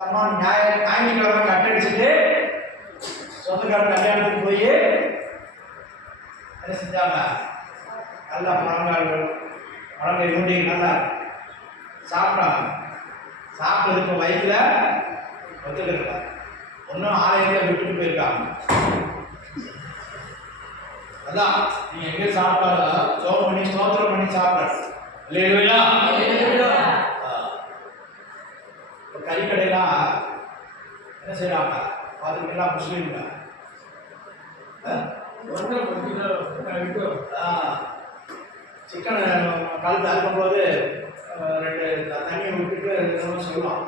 ஞாயிற்றுக்கிழமை கட்டடிச்சுட்டு சொந்தக்கார கல்யாணத்துக்கு போய் என்ன செஞ்சாங்க? நல்லா முழங்கை ஊண்டி நல்லா சாப்பிட்டாங்க. சாப்பிட்டு இப்போ வயிற்றுல ஒத்துக்கிட்டு ஒன்றும் ஆலயத்தை விட்டுட்டு போயிருக்காங்க. அதான் நீங்கள் எங்கே சாப்பிட்டாலும் ஜோம் பண்ணி ஸ்தோத்திரம் பண்ணி சாப்பிட்றது இல்லையா? இப்போ கறிக்கடையெல்லாம் என்ன செய்யறாங்க பார்த்துக்கிட்டா முஸ்லீம்ங்க சிக்கனை கழுத்து அறுக்கும்போது 2 தண்ணியை விட்டுட்டு 2 சொல்லுவான்.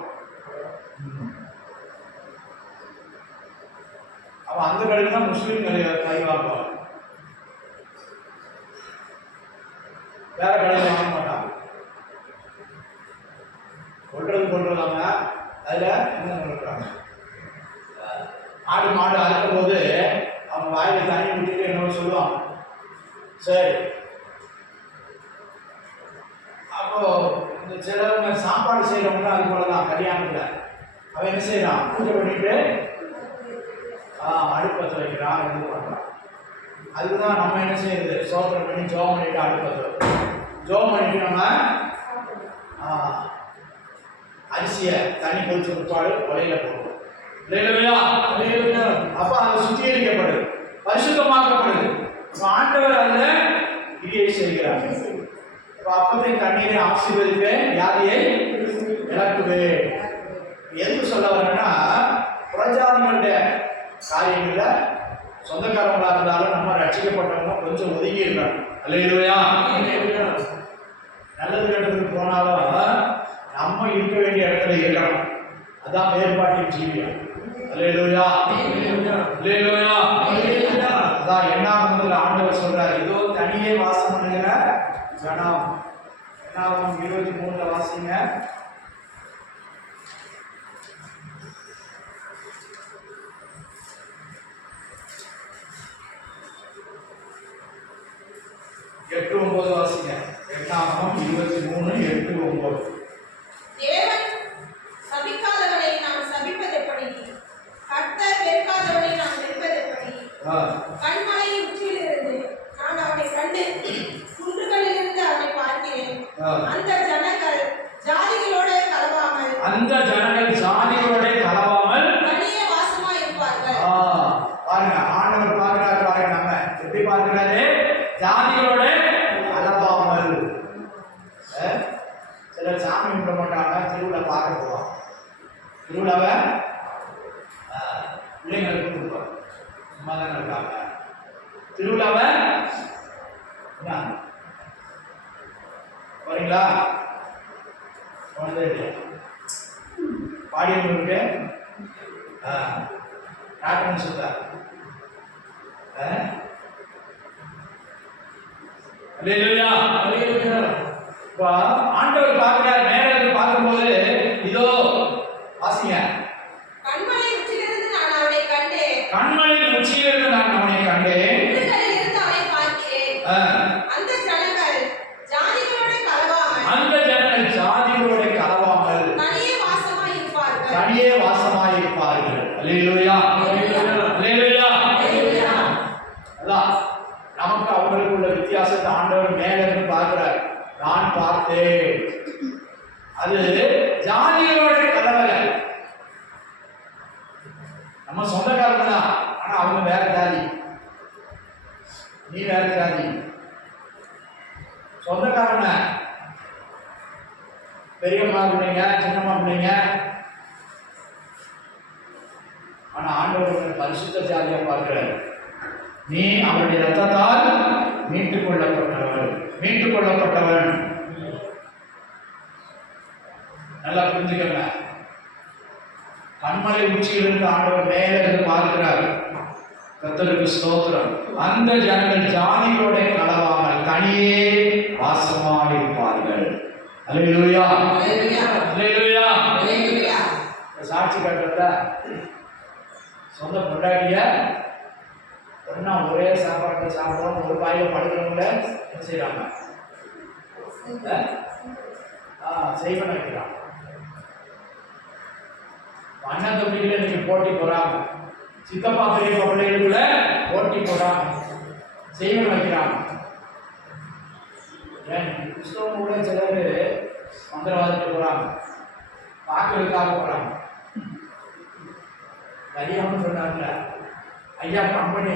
அவன் அந்த கடையில் தான் முஸ்லீம் கை வாங்குவான், வேற கடையில் வாங்க மாட்டான். கொள்றதாங்க அதில் என்ன சொல்றாங்க? ஆடு மாடு அறுக்கும் போது அவங்க வாயில தண்ணி விட்டுட்டு என்னோட சொல்லுவாங்க. சரி, அப்போ இந்த சிலவங்க சாப்பாடு செய்யறவங்க அது போலதான் கல்யாணத்துல அவன் என்ன செய்யறான்? பூஜை பண்ணிட்டு அடுப்பத்தை வைக்கிறான், இது பண்றான். அதுக்குதான் நம்ம என்ன செய்யறது? சோதனை பண்ணி ஜோம் பண்ணிட்டு அடுப்பத்தை ஜோம் பண்ணிட்டு நம்ம அரிசியை தண்ணி கொதிச்ச பிற்பாடு உலையில போடுவோம். அப்ப அது சுத்திகரிக்கப்படுது, பரிசுத்தமாக்கப்படுது. ஆண்டவர் அதில் கிரியை செய்கிறார். அப்பத்தை தண்ணீரை ஆசீர்வதிப்பேன், வியாதியை விளக்குவேன். எதுக்கு சொல்ல வரேன்னா, புறஜாதிகளுடைய காரியங்கள்ல சொந்தக்காரங்களா இருந்தாலும் நம்ம ரட்சிக்கப்பட்டவங்க கொஞ்சம் ஒதுங்கி இருக்கணும். அல்லேலூயா. நல்லது கெட்டதுக்கு போனாலும் நம்ம இருக்க வேண்டிய இடத்துல இருக்கணும். அதான் வேறுபாட்டின் ஜீவியம். அல்லேலூயா. அல்லேலூயா. அதான் 8ஆம் ஆண்டவர் சொல்றாரு, இதோ தனியே வாசம் பண்ணுகிற ஜனம். 23 வாசிங்க. எட்டு 9 வாசிங்க. 8:23, 8:9. தேவன் சபிக்காதவனை நாம் சபிப்பது எப்படி? கர்த்தர் வெறுக்காதவனை நாம் வெறுப்பது எப்படி? கண்மலை உச்சியிலிருந்து நான் அவனை கண்டு குன்றுகளிலிருந்து அவனை பார்க்கிறேன். அந்த ஜனங்கள் ஜாதிகளோட கலவாமல் தனியே வாசமா இருப்பார்கள். பாருங்க, ஆண்டவர் பார்க்கிறார். பாருங்க, நம்ம எப்படி பார்க்கிறாரு? ஜாதிகளோட கலவாமல். சிலர் சாமி கும்பிட மாட்டாங்க, திருவிழா பார்க்க போவாங்க. திருவிழாவை பிள்ளைங்களுக்கு கொடுப்பாங்க, சும்மா தானே இருக்காங்க. திருவிழாவை வரீங்களா? பாடியவங்களுக்கு நாட்டு சுத்தா ஆண்டவர் பார்க்கிறார். நேரத்தில் பார்க்கும்போது இதோ வாசிங்க. கண்மலை உச்சியிலிருந்து நான் அவனை கண்டேன். கண்மலையின் உச்சியிலிருந்து நான் அவனை கண்டேன். குன்றுகளிலிருந்து அவனை பார்க்கிறேன். அந்த ஜனங்கள் ஜாதிகளோட கலவாமல் தனியே வாசமாய் இருப்பார்கள். அல்லேலூயா. அல்லேலூயா. அதான் நமக்கு அவங்களுக்கு உள்ள வித்தியாசத்தை ஆண்டவர் மேல இருந்து பார்க்கிறார். நான் பார்த்தேன், அது ஜாதிகளோட கலவலை. நம்ம சொந்தக்காரங்க தான், ஆனா அவங்க வேற ஜாதி, நீ வேற ஜாதி. சொந்தக்காரங்க பெரியம்மா பிள்ளைங்க, சின்னம்மா பிள்ளைங்க, ஆனா ஆண்டவர் பரிசுத்த ஜாதியா பார்க்கிறார். நீ அவருடைய ரத்தத்தால் மீட்டுக் கொள்ளப்பட்டவன். நல்லா புரிஞ்சுக்கங்க. கண்மலை உச்சியிலிருந்து ஆண்டவர் மேல இருந்து பார்க்கிறார். கர்த்தருக்கு ஸ்தோத்திரம். அந்த ஜனங்கள் ஜாதிகளோட கலவாமல் தனியே வாசமாக இருப்பார்கள். அல்லேலூயா. அல்லேலூயா. சாட்சி காட்டுறத சொந்த பொண்டாட்டிய ஒன்னா ஒரே சாப்பாட்டை சாப்பிடுறோம், ஒரு பாயில படுக்கிறவங்கள என்ன செய்யறாங்க? செய்வன வைக்கிறான். அண்ணன் தம்பிகள் இன்னைக்கு போட்டி போறாங்க, சித்தப்பா பெரியப்பா பிள்ளைகளுக்குள்ள போட்டி போறாங்க, செய்வன் வைக்கிறாங்க. ஏன் கிறிஸ்தவங்க கூட சிலர் மந்திரவாதத்துக்கு போறாங்க, பார்க்கறதுக்காக போறாங்க. ஐயாவும் சொன்னார்ல, ஐயா கம்பெனி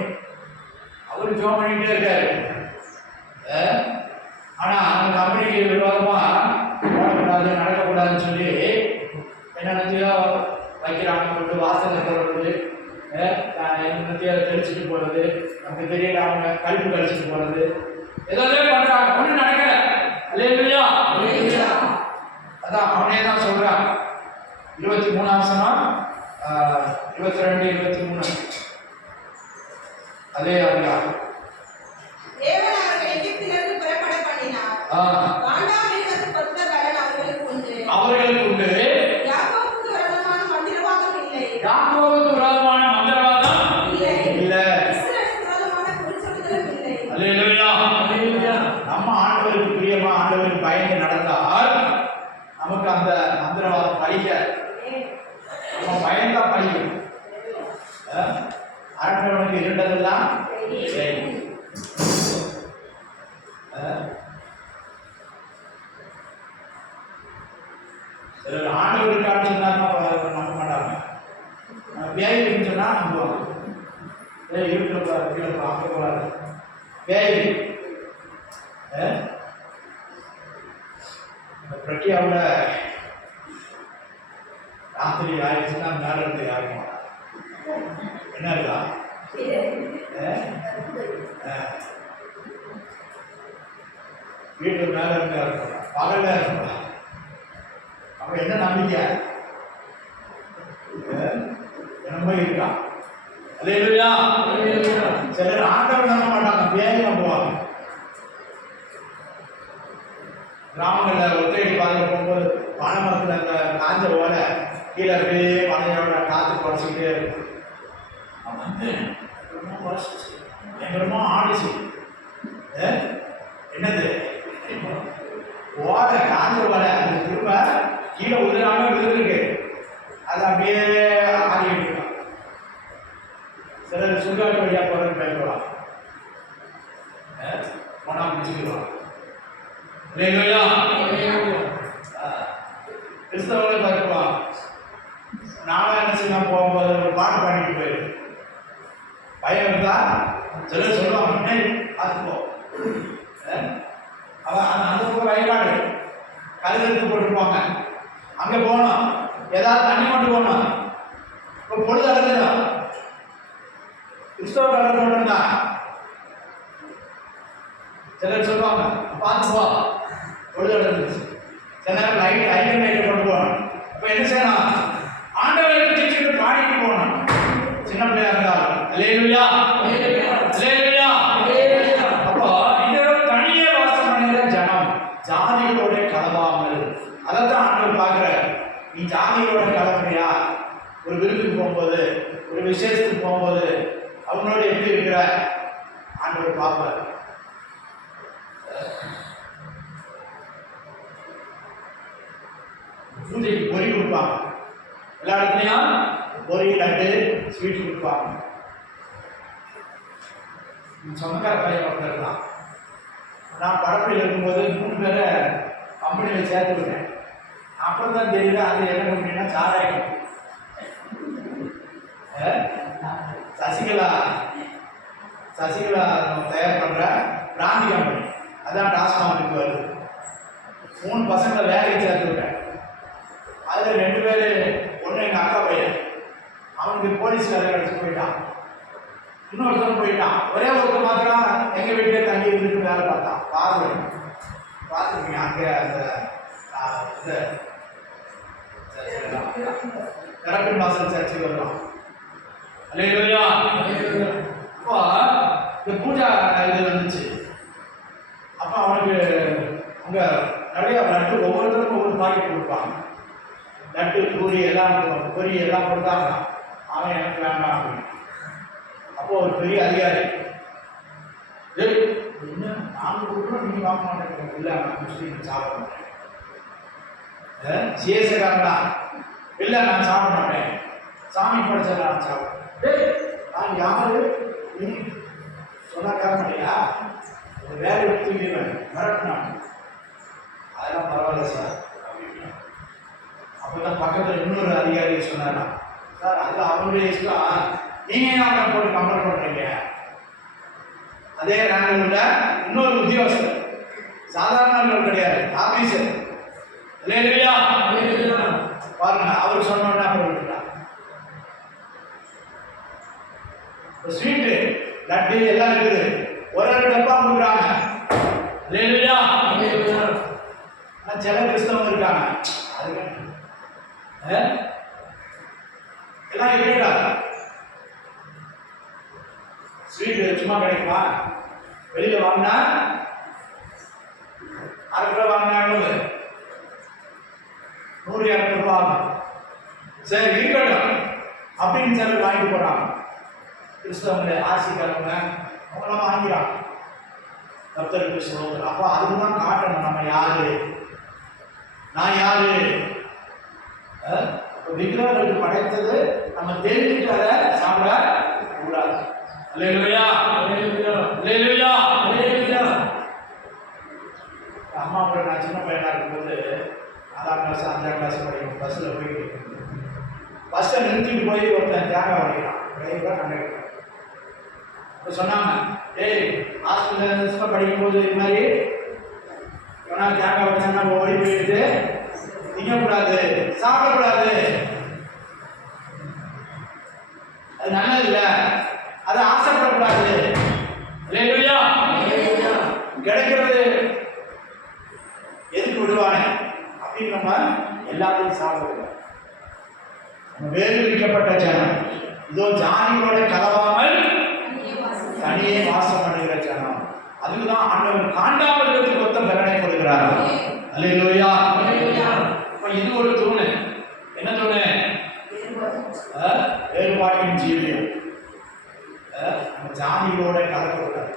அவரு ஜோம் பண்ணிட்டே இருக்காரு. ஆனா அந்த கம்பெனிக்கு விரோதமா போடக்கூடாது, நடக்கக்கூடாதுன்னு சொல்லி என்னென்னத்தையோ வைக்கிறாங்க, கொண்டு வாசனை தரப்படுது, என்னத்தையோ தெளிச்சுட்டு போறது, நமக்கு தெரியல, அவங்க கழிப்பு கழிச்சுட்டு போறது, ஏதாவது பண்றாங்க, ஒன்றும் நடக்கல. அல்லேலூயா. அதான் அவனே தான் சொல்றான். 23 வசனம், 22, 23 அதே அதுதான். தேவன் அவர்களை எகிப்திலிருந்து புறப்பட பண்ணினார். காண்டாமிருகத்துக்கு ஒத்த பலன் அவர்களுக்கு உண்டு. யாக்கோபுக்கு விரோதமான மந்திரவாதம் இல்லை. இல்லை. இஸ்ரவேலுக்கு விரோதமான குறிச்சொல்லுதலும் இல்லை. அல்லேலூயா. நம்ம ஆண்டவருக்கு பிரியமா, ஆண்டவருக்கு பயந்து நடந்தால் நமக்கு அந்த மந்திரவாதம் பழிக்காது. நம்ம பயந்தா பழிக்கும். ஆண்டவனுக்கு இருந்ததெல்லாம் ஆண்டவருக்கு சொன்னா நம்ப மாட்டாங்க, பேய் சொன்னா நம்புவாங்க. இருக்கிற அங்க போறாரு பேய். பிரக்யாவோட ராத்திரி ஆயிடுச்சுன்னா மேல இருந்து யாருக்கும் என்ன இருக்கா வீட்டு மேல இருந்து இருக்கணும், பகல்ல இருக்கணும். அப்ப என்ன நம்பிக்கை என்னமோ இருக்கா. அல்லேலூயா. சிலர் ஆண்டவர் நம்ப மாட்டாங்க, பேய் நம்புவாங்க. கிராமங்களில் ஒத்தையடி பாதையில் போகும்போது பனைமரத்தில் அந்த காஞ்ச ஓலை கீழே அப்படியே மலையோட காற்று குறைச்சிக்கிட்டே இருக்கும். வந்து பயங்கரமா ஆடிச்சு. என்னது ஓலை, காஞ்ச ஓலை, அந்த திரும்ப கீழே உதிராம விழுந்துருக்கு, அது அப்படியே ஆடிட்டு இருக்கான். சிலர் சுடுகாட்டு வழியா போறது பயன்படுவாங்க, போனா பிடிச்சிக்கலாம். கிறிஸ்தவர்களே பார்க்கலாம், நானும் என்ன செய்ய போகும்போது ஒரு பாட்டு பாடிட்டு போயிரு, பயம் இருந்தா சிலர் சொல்லுவாங்க பார்த்துப்போ. அவன் அந்த பக்கம் வயக்காடு கல் எடுத்து போட்டுருப்பாங்க, அங்கே போகணும், ஏதாவது தண்ணி மட்டும் போகணும். இப்போ பொழுது அடைஞ்சிடும், கிறிஸ்தவ கலந்தோன்னா சிலர் சொல்லுவாங்க பார்த்துப்போ, பொழுது அடைஞ்சிருச்சு. சில நேரம் லைட் கொண்டு போகணும். அப்போ என்ன செய்யணும், ஆண்டவரை தீர்ச்சிட்டு பாடிட்டு போகணும். சின்ன பிள்ளையா இருந்தாலும் அல்லேலூயா. அப்போ இதோட தனியே வாசம் பண்ணுற ஜனம் ஜாதிகளோட கலவாமல், அதைத்தான் ஆண்டவர் பார்க்குறாரு. நீ ஜாதிகளோட கலப்புறியா, ஒரு விருந்துக்கு போகும்போது, ஒரு விசேஷத்துக்கு போகும்போது அவங்களோட எப்படி இருக்கிற ஆண்டவர் பார்ப்பார். பூஜைக்கு பொறி கொடுப்பாங்க, எல்லா இடத்துலையும் பொறி, லட்டு, ஸ்வீட் கொடுப்பாங்க. சொந்தக்கார பையன் ஒருத்தர் தான். நான் படப்பில் இருக்கும்போது 3 பேரை கம்பெனியில் சேர்த்து விட்டேன். அப்புறம் தான் தெரியல அது என்ன கம்பெனினா சாராய கம்பெனி. சசிகலா தயார் பண்ணுற பிராந்தி கம்பெனி, அதான் டாஸ்மாக் வருது. 3 பசங்களை வேலைக்கு சேர்த்து விட்டேன். அதில் 2 பேர், ஒன்று எங்கள் அக்கா பையன், அவனுக்கு போலீஸ் வேலை கிடச்சி போயிட்டான். இன்னொருத்தன் போயிட்டான். ஒரே ஒருத்தர் மாத்திரம் எங்கள் வீட்டிலே தங்கி இருந்துட்டு வேலை பார்த்தான். பார்த்துருக்கீங்க அங்கே அந்த திறப்பின் வாசல் சர்ச்சைக்கு வரலாம். அல்லேலூயா. அப்போ இந்த பூஜா இது வந்துச்சு. அப்போ அவனுக்கு அங்கே நிறைய லட்டு, ஒவ்வொருத்தருக்கும் ஒவ்வொரு பாக்கெட் கொடுப்பாங்க. லட்டு, பூரி எல்லாம் கொடுத்தாங்க. அவன் எனக்கு வேண்டாம் அப்படின்னு. அப்போ ஒரு பெரிய அதிகாரி, என்ன நாங்கள் கொடுக்குறோம் நீங்கள் வாங்க மாட்டேங்கிறீங்க. இல்லை நான் முஸ்லீம் சாப்பிட மாட்டேன். சிஎஸ்காரன் தான், இல்லை நான் சாப்பிட மாட்டேன். சாமி படைச்சலாம் சாப்பிடும். டேய் நான் யாரு நீ சொன்னா கேட்க மாட்டியா? ஒரு வேலை எடுத்துக்கிறேன் மிரட்டினான். அதெல்லாம் பரவாயில்ல சார் அப்படின்னா. அப்போதான் பக்கத்தில் இன்னொரு அதிகாரி சொன்னாரா, சார் அது அவருடைய இஷ்டம், நீங்க ஏன் அவனை போட்டு கம்பல் பண்றீங்க? அதே ரேங்கில் உள்ள இன்னொரு உத்தியோகஸ்தர், சாதாரண கிடையாது, ஆபீசர். இல்லையா பாருங்க, அவர் சொன்னோன்னா அப்புறம் விட்டுட்டான். ஸ்வீட்டு லட்டு எல்லாம் இருக்குது, ஒரு டப்பா கொடுக்குறாங்க. இல்லையா சில கிறிஸ்தவங்க இருக்காங்க, அதுக்கு எல்லாம் இருக்கா ஸ்வீட் சும்மா கிடைக்குமா? வெளியில வாங்கினா 1/2 கிலோ வாங்கினா 100-200 ரூபா ஆகும். சரி இருக்கட்டும் அப்படின்னு சிலர் வாங்கிட்டு போறாங்க. கிறிஸ்தவங்க ஆசிக்காரங்க அவங்களாம் வாங்கிறாங்க. கர்த்தருக்கு ஸ்தோத்திரம். அப்போ அதுதான் காட்டணும் நம்ம யாரு, நான் யாரு. விக்கிரகங்களுக்கு படைத்தது நம்ம தெரிஞ்சுட்டு அதை சாப்பிட கூடாது. அல்லேலூயா அல்லேலூயா அல்லேலூயா. அம்மா கூட நான் சின்ன பையனா இருக்கும்போது 4ஆம் கிளாஸ் 5ஆம் கிளாஸ் படிக்கும் பஸ்ஸில் போயிட்டு பஸ்ஸை நிறுத்திட்டு போய் ஒருத்தன் தேங்காய் உடைக்கிறான். டிரைவராக கண்டக்டர் இப்போ சொன்னாங்க, ஏய் ஹாஸ்பிட்டல் படிக்கும்போது இது மாதிரி ஏன்னா தேங்காய் உடைச்சாங்கன்னா ஓடி போயிட்டு திங்கக்கூடாது, சாப்பிடக்கூடாது, அது நல்லது இல்லை, அது ஆசைப்படக்கூடாது. இல்லையா கிடைக்கிறது எதுக்கு விடுவானே அப்படின்னு நம்ம எல்லாத்தையும் சாப்பிடுவோம். நம்ம வேறு விற்கப்பட்ட ஜனம், இதோ ஜாதிகளோட கலவாமல் தனியே வாசம் பண்ணுகிற ஜனம். அதுக்குதான் ஆண்டவர் காண்டாமல் கொத்த பலனை கொடுக்கிறார். அல்லேலூயா. இது ஒரு தூணு. என்ன தூணு? வேறுபாட்டின் ஜீவியம். நம்ம ஜாதிகளோட கலக்கக்கூடாது.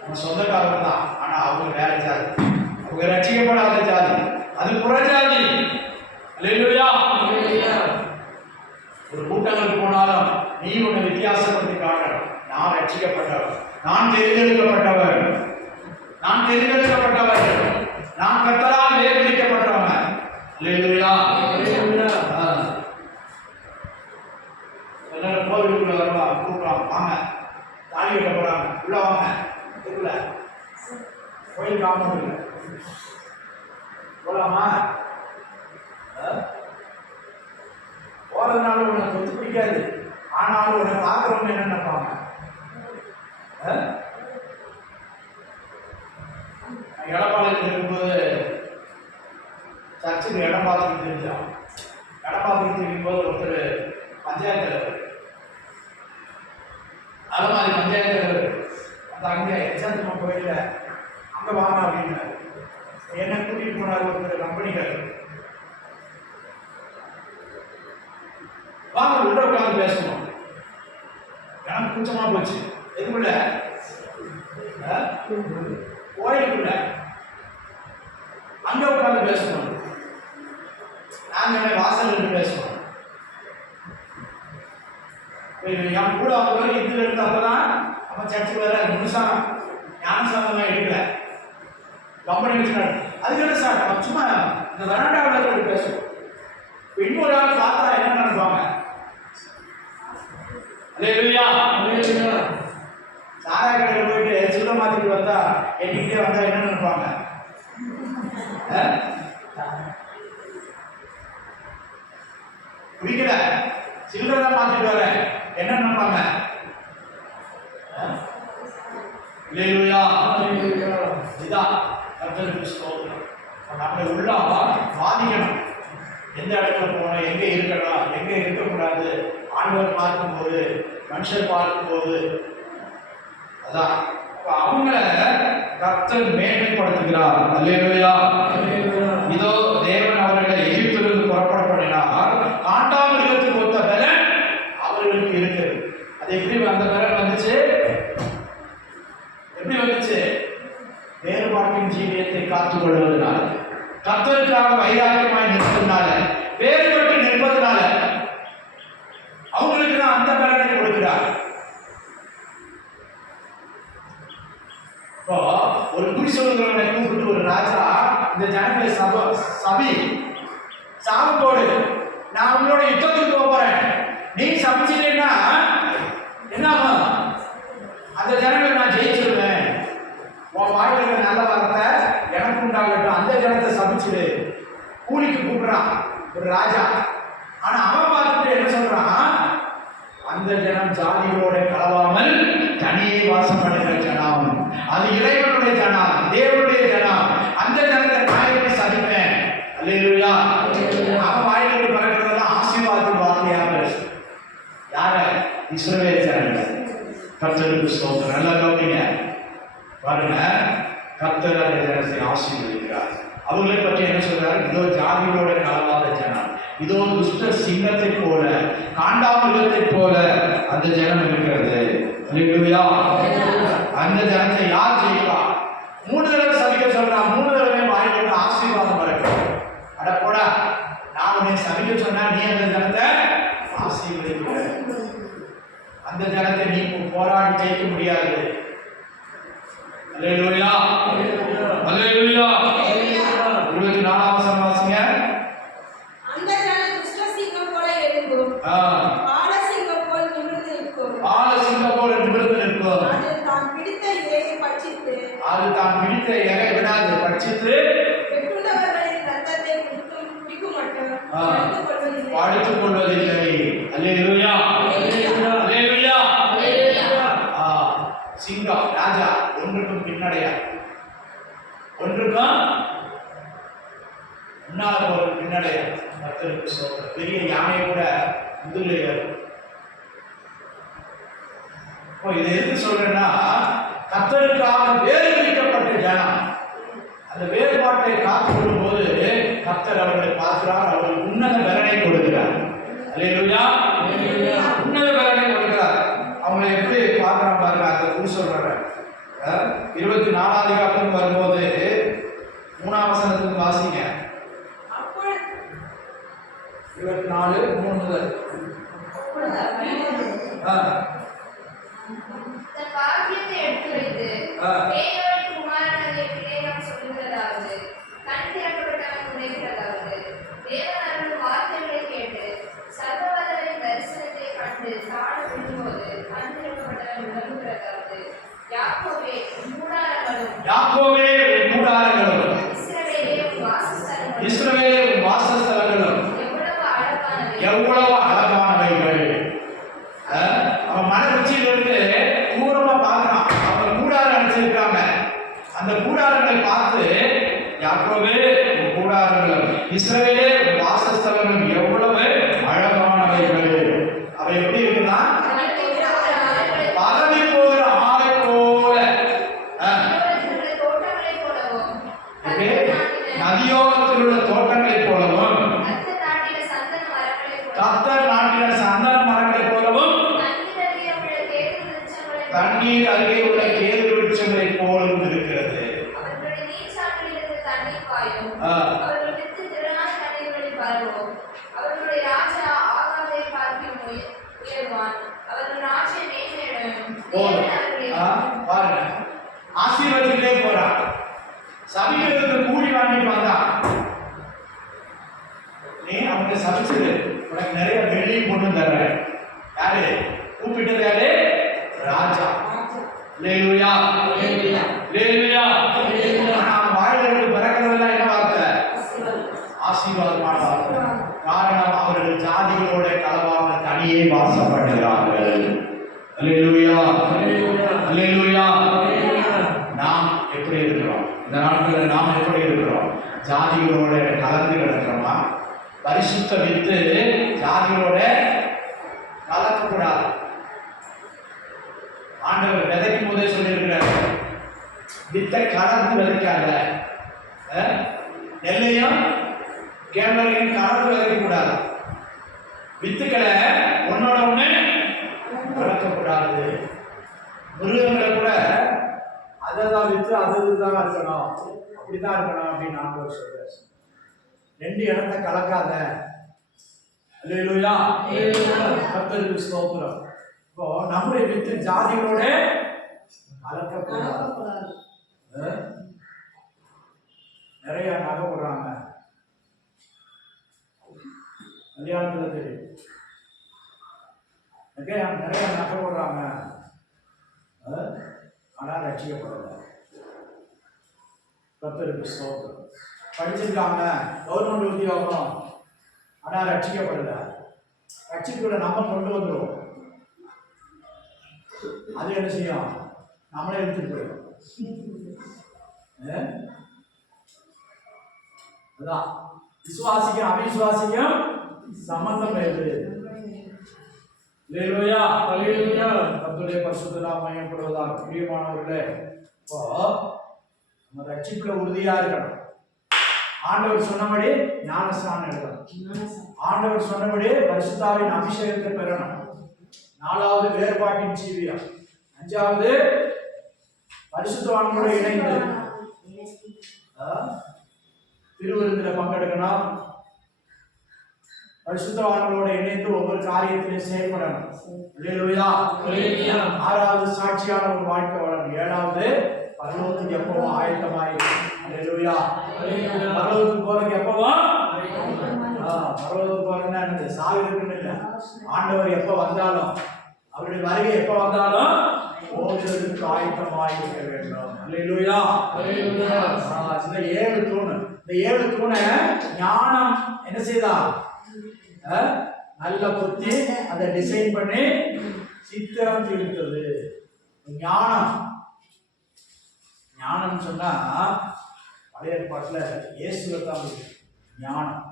நம்ம சொந்தக்காரங்க தான், ஆனா அவங்க வேற ஜாதி, அவங்க ரட்சிக்கப்படாத ஜாதி, அது புறஜாதி. அல்லேலூயா. ஒரு கூட்டங்களுக்கு போனாலும் நீ உன்னை வித்தியாசப்படுத்தி காட்டணும். நான் ரட்சிக்கப்பட்டவர், நான் தேர்ந்தெடுக்கப்பட்டவர், நான் தேர்ந்தெடுக்கப்பட்டவர், நான் கர்த்தரால் வேறுபடுத்தப்பட்டவங்க. அல்லேலூயா. எல்லாரும் கோவிலுக்குள்ள வருவா, கூப்பிடுவாங்க, வாங்க தாலி கட்ட போறாங்க, உள்ள வாங்க. இருக்குல்ல கோயில் காம்பவுண்ட் இல்லை, போலாமா? போறதுனால உனக்கு கொஞ்சம் பிடிக்காது, ஆனாலும் உன்னை பார்க்குறவங்க என்ன நினைப்பாங்க? எடப்பாளையத்தில் இருக்கும்போது சர்ச்சுக்கு இடம் பார்த்துக்கிட்டு தெரிஞ்சோம். இடம் பார்த்துக்கிட்டு இருக்கும்போது ஒருத்தர் பஞ்சாயத்து தலைவர், அது மாதிரி பஞ்சாயத்து தலைவர் அந்த அங்கே எச்சாந்தமா கோயில அங்கே வாங்க அப்படின்னு என்ன கூட்டிகிட்டு போனார். ஒருத்தர் கம்பெனிக்கார், வாங்க உள்ள உட்காந்து பேசணும். எனக்கு கூச்சமா போச்சு. எதுக்குள்ள? கோயிலுக்குள்ள அங்க உட்காந்து பேசணும். நாங்க வாசல் இருந்து பேசணும். என் கூட அவங்க இதுல இருந்து அப்பதான் நம்ம சர்ச்சுக்கு வேற முழுசா ஞானசாதனம் எடுக்கல, கம்பெனி வச்சுனாரு. அதுக்கு என்ன சார் நம்ம சும்மா இந்த வராண்டாவில் பேசுவோம். இன்னொரு ஆள் பார்த்தா என்ன நினைப்பாங்க? சாரா கடையில் போயிட்டு சுட மாத்திட்டு வந்தா என்கிட்டே வந்தா என்ன நினைப்பாங்க? குடிக்கல சில்லறை மாத்திட்டு வர என்ன நினைப்பாங்க? இதுதான் கர்த்தருக்கு ஸ்தோத்திரம். நம்மளை உள்ள பாதிக்கணும். எந்த இடத்துல போகணும், எங்க இருக்கணும், எங்க இருக்கக்கூடாது, ஆண்டவர் பார்க்கும்போது, மனுஷர் பார்க்கும்போது, அதான் அவங்கள கர்த்தர் மேன்மைப்படுத்துகிறார். அல்லேலூயா. இதோ தேவன் அவர்களை எகிப்திலிருந்து புறப்பட பண்ணினார். காண்டாமிருகத்துக்கு ஒத்த பலன் அவர்களுக்கு இருக்குது. அது எப்படி அந்த பலன் வந்துச்சு? எப்படி வந்துச்சு? வேறுபாட்டின் ஜீவியத்தை காத்துக் கொள்வதனால, கர்த்தருக்காக வைராக்கியமாய் நிற்பதனால, வேறுபட்டு நிற்பதனால ஒரு குறி சொல்லுகிறவனை கூப்பிட்டு ஒரு ராஜா இந்த ஜனங்களை சபி சாவு போடு, நான் உங்களோட யுத்தத்துக்கு போறேன், நீ சமைச்சிட்டேன்னா என்ன ஆகும்? அந்த ஜனங்களை நான் ஜெயிச்சிருவேன், உன் வாயில நல்ல வார்த்தை எனக்கு உண்டாகட்டும், அந்த ஜனத்தை சமைச்சிடு. கூலிக்கு கூப்பிடுறான் ஒரு ராஜா. ஆனா அவன் பார்த்துட்டு என்ன சொல்றான்? அந்த ஜனம் ஜாதிகளோட கலவாமல் தனியே வாசம் பண்ணுகிற ஜனம், அது இறைவனுடைய ஜனம், தேவனுடைய ஜனம், அந்த ஜனத்தை நான் எப்படி சதிப்பேன்? அல்லேலூயா. அவன் வாயிலிருந்து பறக்கிறதெல்லாம் ஆசீர்வாதத்தின் வார்த்தையா பேசு. யார? இஸ்ரவேல் ஜனங்கள். கர்த்தருக்கு ஸ்தோத்திரம். நல்லா கவனிங்க பாருங்க, கர்த்தர் அந்த ஜனத்தை ஆசீர்வதிக்கிறார். அவர்களை பற்றி என்ன சொல்றாரு? இதோ ஜாதிகளோட கலவாத ஜனம், இதோ துஷ்ட சிங்கத்தை போல காண்டாமிருகத்தை போல அந்த ஜனம் இருக்கிறது. அல்லேலூயா. அந்த ஜனத்தை யார் ஜெயிப்பா? 3 தடவை சபிக்க சொல்றான், 3 தடவை வாயிலிருந்து ஆசீர்வாதம் வரைக்கும். அட போடா, நான் உன்னை சபிக்க சொன்னா நீ அந்த ஜனத்தை ஆசீர்வதிக்கிற. அந்த ஜனத்தை நீ போராடி ஜெயிக்க முடியாது. அல்லேலூயா. அல்லேலூயா. 24ஆம் வசனம் வாசிங்க. அந்த ஜனம் துஷ்ட சிங்கம் போல எழும்பும், ஆல சிங்கம் போல் நிமிர்ந்து நிற்கும், ஆல சிங்கம் போல நிமிர்ந்து நிற்கும். அது தான் பிடித்த இரையை பட்சித்து, அது தான் பிடித்த இரை விடாது, பட்சித்து வெட்டுண்டவர்களின் ரத்தத்தை குடிக்கும் மட்டும் பாடித்துக் கொள்வதில்லை. அல்லேலூயா. அல்லேலூயா. சிங்கம் ராஜா ஒன்றுக்கும் பின்னடையா, ஒன்றுக்கும் முன்னால போற பின்னடைய. கர்த்தருக்கு ஸ்தோத்திரம். பெரிய யானை கூட முதுகுல ஏறும். இதை எதுக்கு சொல்றேன்னா, கர்த்தருக்காக வேறு பிரிக்கப்பட்ட ஜனம் அந்த வேறுபாட்டை காத்துக்கொள்ளும் போது கர்த்தர் அவர்களை பார்க்கிறார், அவர்களுக்கு உன்னத பலனை கொடுக்கிறார். அல்லேலூயா. உன்னத பலனை கொடுக்கிறார். அவங்களை எப்படி பார்க்கிறான் பாருங்க. அந்த குறி சொல்றாங்க 24ஆம் அதிகாரம் வரும்போது 3ஆம் வசனத்துக்கு வாசிங்க. 24:3 முதல். தன் பாக்கியத்தை எடுத்து வைத்து தேவனின் குமாரனை பிள்ளையாக சொல்லுகிறதாவது, கண் திறக்கப்பட்டவன் உரைக்கிறதாவது, தேவன் அருளும் வார்த்தைகளை கேட்டு சர்வவல்லவரின் தரிசனத்தை கண்டு தாழ விழும்போது கண் திறக்கப்பட்டவன் உணர்கிறதாவது, யாக்கோபே உன் கூடாரங்களும், யாக்கோபே உன் கூடாரங்களும், இஸ்ரவேலே உன் வாசஸ்தலங்களும், இஸ்ரவேலே உன் வாசஸ்தலங்களும் எவ்வளவு அழகானவைகள். அவன் மன உச்சியிலிருந்து தூரமா பார்க்கிறான். அவங்க கூடாரம் அடிச்சிருக்காங்க. அந்த கூடாரங்களை பார்த்து யாக்கோபே உன் கூடாரங்களும், இஸ்ரவேலே உன் வாசஸ்தலங்களும் எவ்வளவு அழகானவைகள். அவை எப்படி இருக்குன்னா பரவி போகிற ஆலை போல, நதியோரத்தில் உள்ள தோட்டங்களை போலவும், கர்த்தர் நாட்டின சந்தன மரங்களை போலவும், தண்ணீர் அருகே உள்ள கேது விருட்சங்களை போலவும் இருக்கிறது. பாருங்க, ஆசீர்வாதத்திலே போறான், சபிக்கிறதுக்கு கூலி வாங்கிட்டு வந்தான். நீ அவங்க சபிச்சது உனக்கு நிறைய வெள்ளி பொண்ணு தர்றேன். யாரு கூப்பிட்டது? யாரு? ராஜா. அல்லேலூயா. அல்லேலூயா. நான் வாயிலிருந்து பிறக்கிறதெல்லாம் என்ன வார்த்தை? ஆசீர்வாதமான வார்த்தை. காரணம் அவர்கள் ஜாதிகளோட கலவாமல் தனியே வாசம் பண்ணுகிறார்கள். அல்லேலூயா. அல்லேலூயா. நாம் எப்படி இருக்கிறோம்? இந்த நாட்களில் நாம் எப்படி இருக்கிறோம்? ஜாதிகளோட கலந்து கிடக்கிறோமா? பரிசுத்த வித்து ஜாதிகளோட கலக்கக்கூடாது. ஆண்டவர் விதைக்கும் போதே சொல்லியிருக்கிறார், வித்தை கலந்து விதைக்காத. நெல்லையும் கேழ்வரையும் கலந்து விதைக்கக்கூடாது. வித்துக்களை ஒன்னோட ஒண்ணு கலக்கக்கூடாது. மிருகங்களை கூட அதான் வித்து அதுதான் இருக்கணும், அப்படிதான் இருக்கணும் அப்படின்னு ஆண்டவர் சொல்றார். 2 இடத்தை கலக்காத. அல்லேலூயா. கர்த்தருக்கு ஸ்தோத்திரம். இப்போ நம்முடைய வித்து ஜாதிகளோட கலக்கக்கூடாது. நிறைய நகை போடுறாங்க, கல்யாணத்துல தெரியும். நிறைய நகை போடுறாங்க, ஆனால் ரட்சிக்கப்படலை. கர்த்தருக்கு ஸ்தோத்திரம். படிச்சிருக்காங்க, கவர்மெண்ட் உத்தியோகம், ஆனால் ரட்சிக்கப்படலை. ரட்சிப்புகளை நம்ம கொண்டு வந்துடுவோம், அது என்ன செய்யும்? நம்மளே எடுத்துட்டு போயிடும். அதான் விசுவாசிக்கும் அவிசுவாசிக்கும் சம்பந்தம் எது? அல்லேலூயா, அல்லேலூயா. கர்த்தருடைய பரிசுத்த நாமம் மகிமைப்படுவதாக. பிரியமானவர்களே, இப்போ நம்ம ரட்சிப்புல உறுதியா இருக்கணும். ஆண்டவர் சொன்னபடி ஞானஸ்நானம் எடுக்கணும். ஆண்டவர் சொன்னபடி பரிசுத்தாவின் அபிஷேகத்தை பெறணும். 4வது வேறுபாட்டின் ஜீவியம். 5வது பரிசுத்தவான்களோட இணைந்து திருவிருந்தில பங்கெடுக்கணும். பரிசுத்தவான்களோட இணைந்து ஒவ்வொரு காரியத்திலையும் செயல்படணும். அல்லேலூயா. 6வது சாட்சியான ஒரு வாழ்க்கை வாழணும். 7வது பரலோகத்துக்கு எப்பவும் ஆயத்தமாய். அல்லேலூயா. பரலோகத்துக்கு போறதுக்கு எப்பவும் பரலோகத்துக்கு போறதுன்னா என்னது? சாகிறதுன்னு இல்லை. ஆண்டவர் எப்ப வந்தாலும், அவருடைய வருகை எப்ப வந்தாலும் போகிறதுக்கு ஆயத்தமாய் இருக்க வேண்டும். அல்லேலூயா. இந்த 7 தூண், இந்த 7 தூணை ஞானம் என்ன செய்தா? நல்ல புத்தி அதை டிசைன் பண்ணி சித்திரம் தீர்த்தது. ஞானம், ஞானம் சொன்னா பழைய ஏற்பாட்டுல இயேசுல தான் ஞானம்.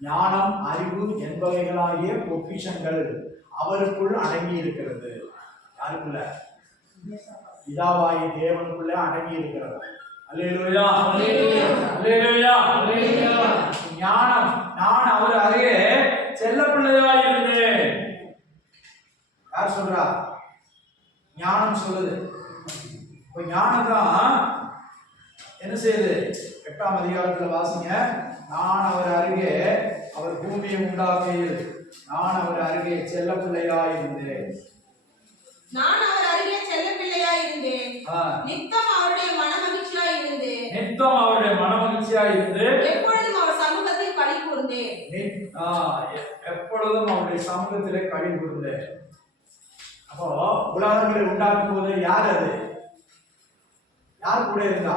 ஞானம், அறிவு என்பவைகளாகிய பொக்கிஷங்கள் அவருக்குள் அடங்கி இருக்கிறது. யாருக்குள்ள? பிதாவாகிய தேவனுக்குள்ள அடங்கி இருக்கிறது. அல்லேலூயா, அல்லேலூயா, அல்லேலூயா, அல்லேலூயா. ஞானம், நான் அவர் அருகே செல்ல பிள்ளையாய் இருந்தேன். யார் சொல்றா? ஞானம் சொல்லுது. இப்போ ஞானம் தான் என்ன செய்யுது? 8ஆம் அதிகாரத்துல வாசிங்க. நான் அவர் அருகே, அவர் பூமியை உண்டாக்கையில் நான் அவர் அருகே செல்ல பிள்ளையாய் இருந்தேன். நான் அவர் அருகே செல்ல பிள்ளையாய் இருந்தேன். நித்தம் அவருடைய மனமகிழ்ச்சியாய் இருந்தேன். நித்தம் அவருடைய மனமகிழ்ச்சியாய் இருந்து எப்பொழுதும் அவர் சமூகத்தில் களி கூர்ந்தேன். எப்பொழுதும் அவருடைய சமூகத்திலே களி கூர்ந்தேன். அப்போ உலகங்களை உண்டாக்கும் போது யார் அது? யார் கூட இருந்தா?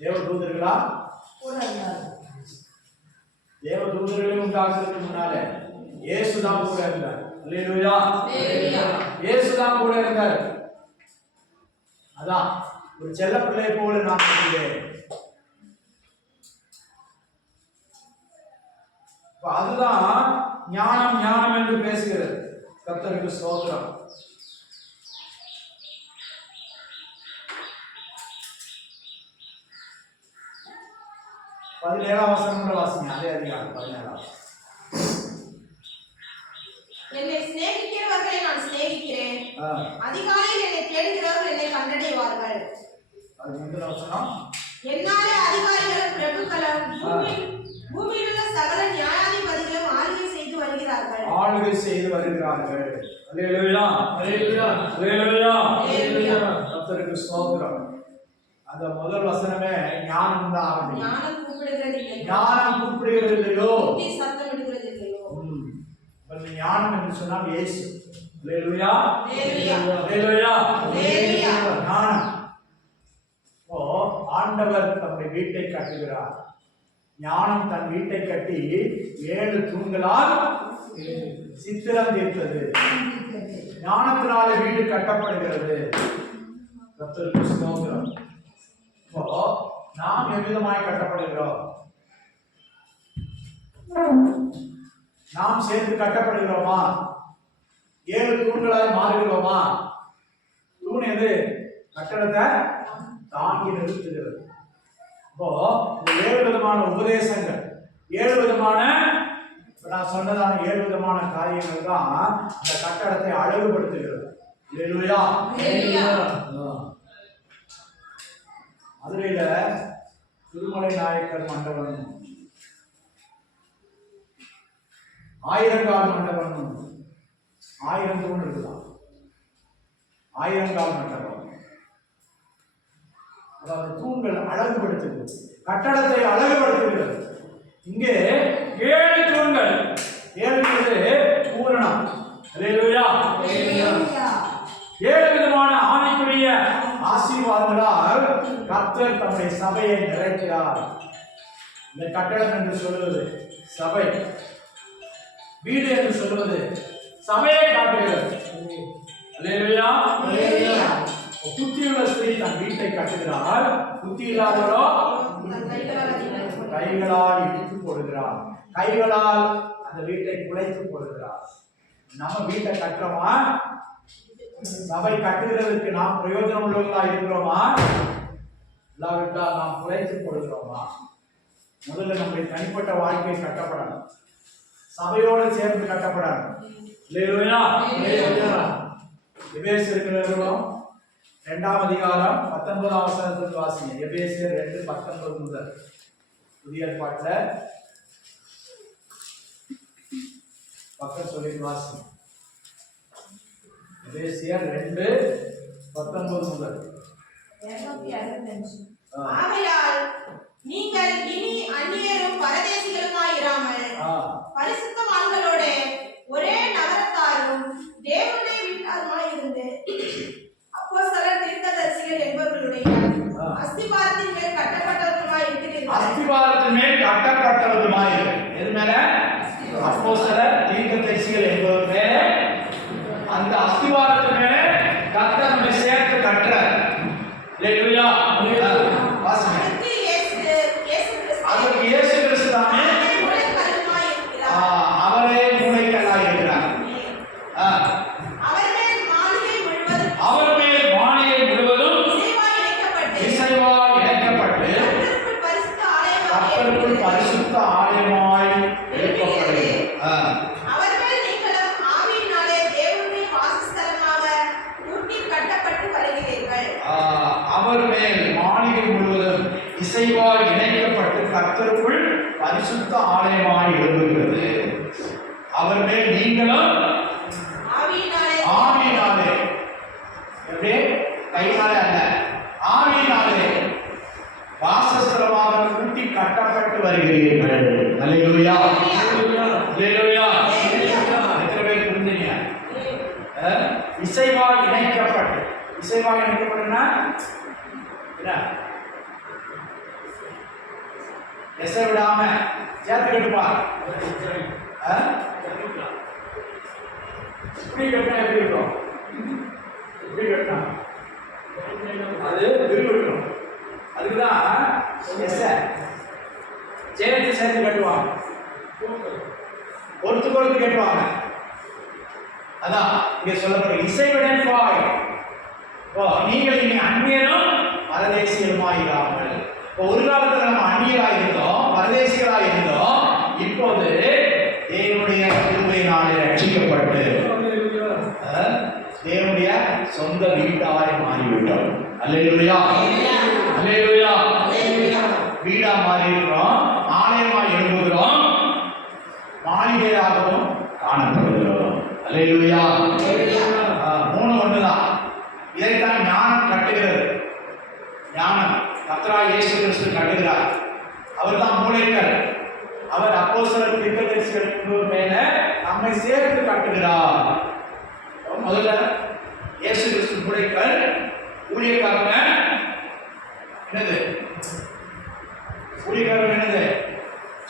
தேவ தூதர்களா? தேவ தூதர்களையும் உண்டாக்குறதுக்கு முன்னாலே இயேசுதான் கூட இருந்தார். அல்லேலூயா, இயேசுதான் கூட இருந்தார். அதான் ஒரு செல்ல பிள்ளை போல நான் இருக்கிறேன். அதுதான் ஞானம், ஞானம் என்று பேசுகிறது. கர்த்தருக்கு ஸ்தோத்திரம். பதினேழாம் வசனம் வாசிங்க. அதே அதிகாரம் 17. என்னை சிநேகிக்கிறவர்களை நான் சிநேகிக்கிறேன். அதிகாலையில் என்னை தேடுகிறவர்கள் என்னை கண்டடைவார்கள். அது முந்தின வசனம். என்னாலே அதிகாரிகளும் பிரபுக்களும் பூமியில் உள்ள சகல நியாயாதிபதிகளும் ஆளுகை செய்து வருகிறார்கள். ஆளுகை செய்து வருகிறார்கள். அல்லேலூயா, அல்லேலூயா, அல்லேலூயா, அல்லேலூயா. கர்த்தருக்கு ஸ்தோத்திரம். அந்த முதல் வசனமே ஞானம் தான் ஆரம்பி. ஞானம் கூப்பிடுகிறது இல்லை. ஞானம் கூப்பிடுகிறது இல்லையோ, புத்தி சத்தம் இடுகிறது இல்லையோ. ஞானம் என்று சொன்னால் இயேசு. அல்லேலூயா, அல்லேலூயா, அல்லேலூயா, அல்லேலூயா. ஞானம். ஓ, ஆண்டவர் தம்முடைய வீட்டை கட்டுகிறார். ஞானம் தன் வீட்டை கட்டி 7 தூண்களால் சித்திரம் தீர்த்தது. ஞானத்தினால வீடு கட்டப்படுகிறது. கர்த்தருக்கு ஸ்தோத்திரம். இப்போ நாம் எவ்விதமாய் கட்டப்படுகிறோம்? நாம் சேர்ந்து கட்டப்படுகிறோமா? 7 தூண்களாய் மாறுகிறோமா? தூண் எது? கட்டடத்தை தாங்கி நிறுத்துகிறது. இப்போ இந்த 7 விதமான உபதேசங்கள், 7 விதமான, நான் சொன்னதான 7 விதமான காரியங்கள் தான் அந்த கட்டடத்தை அழகுபடுத்துகிறது. அல்லேலூயா, அல்லேலூயா. மதுரையில திருமலை நாயக்கர் மண்டபம், ஆயிரங்கால் மண்டபம், 1000 தூண் இருக்குதான். ஆயிரங்கால் மண்டபம். அதாவது தூண்கள் அழகுபடுத்துகிறது, கட்டடத்தை அழகுபடுத்துகிறது. இங்கே 7 தூண்கள், 7 பூரணம். அல்லேலூயா. 7 விதமான ஆவிக்குரிய ஆசீர்வாதங்களால் கர்த்தர் தம்முடைய சபையை நிறைக்கிறார். இந்த கட்டடம் என்று சொல்வது சபை, வீடு என்று சொல்வது சபையை காட்டுகிறது. அல்லேலூயா. புத்தியுள்ள ஸ்திரீ தன் வீட்டை கட்டுகிறார், புத்தி இல்லாதவரோ கைகளால் இடித்து போடுகிறார், கைகளால் அந்த வீட்டை குலைத்து போடுகிறார். நம்ம வீட்டை கட்டுறோமா? சபை கட்டுகிறதுக்கு நாம் பிரயோஜனம் உள்ளவர்களா இருக்கிறோமா? இல்லாவிட்டால் நாம் குலைத்து போடுகிறோமா? முதல்ல நம்முடைய தனிப்பட்ட வாழ்க்கை கட்டப்படணும், சபையோடு சேர்ந்து கட்டப்படணும். இல்லையா? எபேசியர் 2ஆம் அதிகாரம் 19ஆம் வசனத்திலிருந்து வாசிங்க. எபேசியர் 2:19 முதல். புதிய ஏற்பாட்டில் பக்கம் சொல்லி வாசிங்க. எபேசியர் 2:19 முதல். ஆகையால் நீங்கள் இனி அந்நியரும் பரதேசிகளுமாய் இராமல் பரிசுத்தவான்களோட ஒரே நகரத்தாரும் தேவனுடைய வீட்டாருமாய் இருந்து அப்போஸ்தலர், தீர்க்கதரிசிகள் என்பவர்களுடைய அஸ்திபாரத்தின் மேல் கட்டப்பட்டவர்களுமாய் இருக்கிறீர்கள். அஸ்திபாரத்தின் மேல் கட்டப்பட்டவர்களுமாய் இருக்கிறீர்கள். எது மேல? அப்போஸ்தலர், தீர்க்கதரிசிகள் என்பவர் மேல, அந்த அஸ்திபாரத்தின் மேல கர்த்தர் நம்மை சேர்த்து கட்டுறார். அல்லேலூயா. வாசிங்க. அதற்கு இயேசு கிறிஸ்து தானே அவரே மூளைக்கல்லாய் இருக்கிறார். அவர் மேல் மாளிகை முழுவதும் இசைவாய் இணைக்கப்பட்டு கர்த்தருக்குள் பரிசுத்த ஆலயமாய் எழுப்பப்படுகிறது. அவர் மேல் மாளிகை முழுவதும் இசைவாய் இணைக்கப்பட்டு கர்த்தருக்குள் பரிசுத்த ஆலயமாய் எழுப்புகிறது. அவர் மேல் நீங்களும் ஆவியினாலே, எப்படி? கையினாலே அல்ல, ஆவியினாலே வாசஸ்தலமாக கூட்டி கட்டப்பட்டு வருகிறீர்கள். அல்லேலூயா. அல்லேலூயா. எத்தனை பேர் புரிஞ்சீங்க? இசைவாய் இணைக்கப்பட்டு, இசைவாய் இணைக்கப்பட்டுன்னா என்ன? எசை விடாம சேர்த்து கட்டுப்பா. இப்படி கட்டினா எப்படி இருக்கும்? இப்படி கட்டினா அது விரும்பணும். அதுக்குதான் எசை சேர்த்து கட்டுவாங்க, பொறுத்து பொறுத்து கட்டுவாங்க. அதான் இங்க சொல்லப்படுற இசைவுடன் பாய். நீங்கள் இனி அந்நியரும் பரதேசிகளுமாயிராமல். ஒரு காலத்துல நம்ம அந்நியராக இருந்தோம், பரதேசிகளாக இருந்தோம். இப்போது தேவனுடைய கிருபையினாலே ரட்சிக்கப்பட்டு தேவனுடைய சொந்த வீட்டாய் மாறிவிட்டோம். அல்லேலூயா. அல்லேலூயா. வீடா மாறி இருக்கிறோம், ஆலயமாய் எழுப்புகிறோம், மாளிகையாகவும் காணப்படுகிறோம். அல்லேலூயா. 3 ஒண்ணுதான். இதைத்தான் ஞானம் கட்டுகிறது. ஞானம் கர்த்தராகிய இயேசு கிறிஸ்து கட்டுகிறார். அவர் தான் மூளைக்கல். அவர் அப்போஸ்தலர், தீர்க்கதரிசிகள் மேல நம்மை சேர்த்து கட்டுகிறார். முதல்ல இயேசு கிறிஸ்து மூளைக்கல், ஊழியக்காரங்க என்னது? ஊழியக்காரங்க என்னது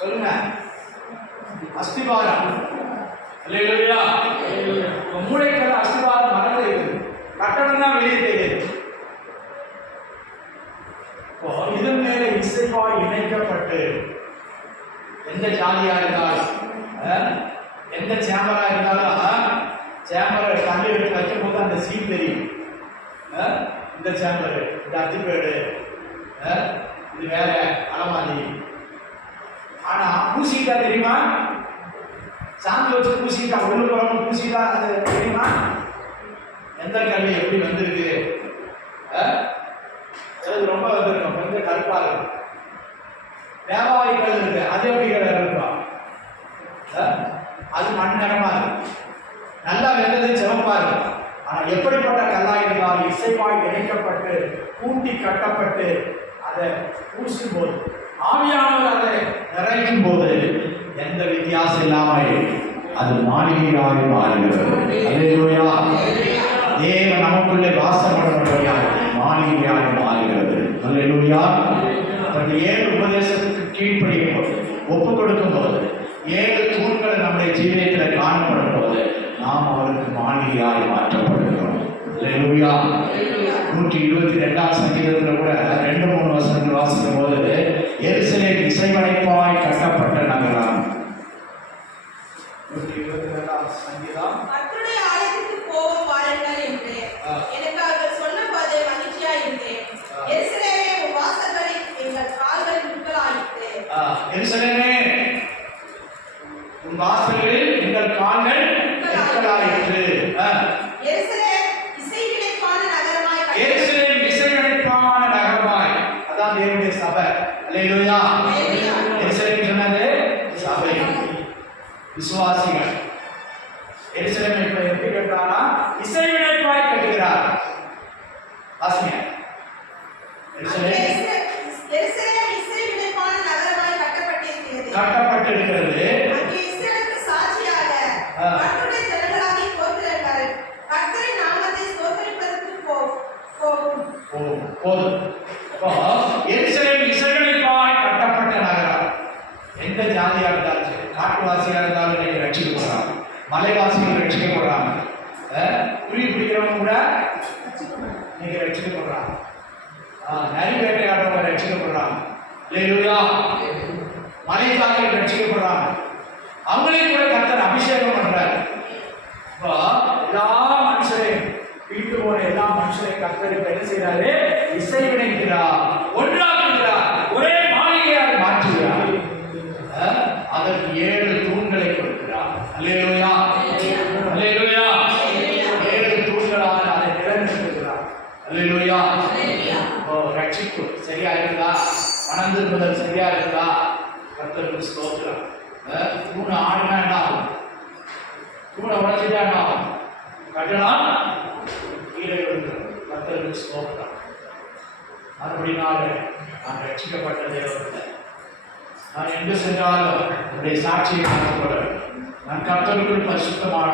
சொல்லுங்க? அஸ்திபாரம். அல்லேலூயா. மூளைக்கல் அஸ்திபாரம் மரத்தில் இருக்குது, கட்டடம் தான் வெளியே தெரியுது. இதன் மேல இசைவாய் இணைக்கப்பட்டு எந்த ஜாதியா இருந்தாலும், எந்த சேம்பரா இருந்தாலும், சேம்பரை தள்ளி எடுத்து வைக்கும் போது அந்த சீட் தெரியும். இந்த சேம்பர், இந்த அத்திப்பேடு, இது வேற அலமாரி. ஆனா பூசிட்டா தெரியுமா? சாந்து வச்சு பூசிட்டா, உள்ளுக்குறவங்க பூசிட்டா அது தெரியுமா? எந்த கல்வி எப்படி வந்திருக்கு? ரொம்ப வந்திருக்கும், கொஞ்சம் கருப்பா இருக்கும். வியாபாரிகள் இருக்கு, அது எப்படி இருக்கும்? அது மண் நிறமா இருக்கும். நல்லா வெந்தது சிவப்பா இருக்கும். ஆனால் எப்படிப்பட்ட கல்லாக இருந்தாலும் இசைவாய் இணைக்கப்பட்டு கூட்டி கட்டப்பட்டு அதை பூசும் போது ஆவியானவர் அதை நிறைக்கும் போது எந்த வித்தியாசம் இல்லாமல் அது மாளிகையாக மாறுகிறது. அல்லேலூயா. தேவன் நமக்குள்ளே வாசம் பண்ணும்படியாக மாளிகையாக மாறுகிறது. அல்லேலூயா. அந்த 7 உபதேசத்துக்கு கீழ்ப்படியும் போது ஒப்பு கொடுக்கும் போது 7 தூண்கள் நம்முடைய ஜீவியத்தில் காணப்படும் போது நாம் அவருக்கு மாளிகையாய் மாற்றப்படுகிறோம். அல்லேலூயா. 122ஆம் சங்கீதத்தில் கூட 2-3 வசனங்கள் வாசிக்கும் போது எருசலேம் இசைவனைப்பாய் கட்டப்பட்ட நகரம். 122ஆம் சங்கீதம் கர்த்தருடைய ஆலயத்துக்கு போவோம் வாருங்கள் என்று எனக்கு அவர்கள் சொன்னபோது மகிழ்ச்சியாய் இருந்தேன். எருசலேமே உன் வாசல்களில் எங்கள் கால்கள் முட்களாயிற்று. எருசலேமே உன் வாசல்களில் எங்கள் கால்கள் முட்களாயிற்று. எருசலேம் இசைவினைப்பான நகரமாய் எருசலேம் இசைவனைப்பான நகரமாய். அதான் தேவனுடைய சபை. அல்லேலூயா. எருசலேம் சொன்னது சபை, விசுவாசிகள். எருசலேம் இப்ப எப்படி கட்டுறானா? இசைவினைப்பாய் கட்டுகிறார். வாசிங்க. எருசலேம் எருசலேம் இசைவினைப்பான நகரமாய் கட்டப்பட்டிருக்கிறது. கட்டப்பட்டிருக்கிறது. அங்கே இஸ்ரவேலுக்கு சாட்சியாக கர்த்தருடைய ஜனங்களாகிய கோத்திரங்கள் கர்த்தரின் நாமத்தை ஸ்தோத்திரிப்பதற்கு போகும். போதும். அப்போ எருசலேம் இசைவினைப்பாய் கட்டப்பட்ட நகரம். எந்த ஜாதியாக இருந்தாலும் சரி, காட்டுவாசியாக இருந்தாலும் நீங்க ரட்சிக்கப்படுறாங்க, மலைவாசிகள் ரட்சிக்கப்படுறாங்க, புலி பிடிக்கிறவங்க கூட நீங்க ரட்சிக்கப்படுறாங்க, நரி வேட்டையாடுறவங்க ரட்சிக்கப்படுறாங்க. அல்லேலூயா. மலைவாசிகள் ரட்சிக்கப்படுறாங்க. அவங்களையும் கூட கர்த்தர் அபிஷேகம் பண்றாரு. இப்போ எல்லா மனுஷரையும் வீட்டு போன எல்லா மனுஷரையும் கர்த்தர் இப்ப என்ன செய்யறாரு? இசைவினைக்கிறார், ஒன்றாக்குகிறார், ஒரே மாளிகையாக மாற்றுகிறார். அதற்கு 7 தூண்களை கொடுக்கிறார். அல்லேலூயா. அல்லேலூயா. 7 தூண்களாக அதை நிலைநிறுத்துகிறார். அல்லேலூயா. ரட்சிப்பு சரியா இருக்குதா? மனம் திரும்புதல் சரியா இருக்குதா? கர்த்தருக்கு ஸ்தோத்திரம். தூண் ஆடுனா என்ன ஆகும்? தூணை உடைச்சிட்டா என்ன ஆகும்? கட்டலாம் கீழே விழுந்துடும். கர்த்தருக்கு ஸ்தோத்திரம். மறுபடினால நான் ரட்சிக்கப்பட்ட தேவன். நான் எங்கு சென்றாலும் என்னுடைய சாட்சியை காத்துக்கொள்ள நான் கர்த்தருக்குள் பரிசுத்தமான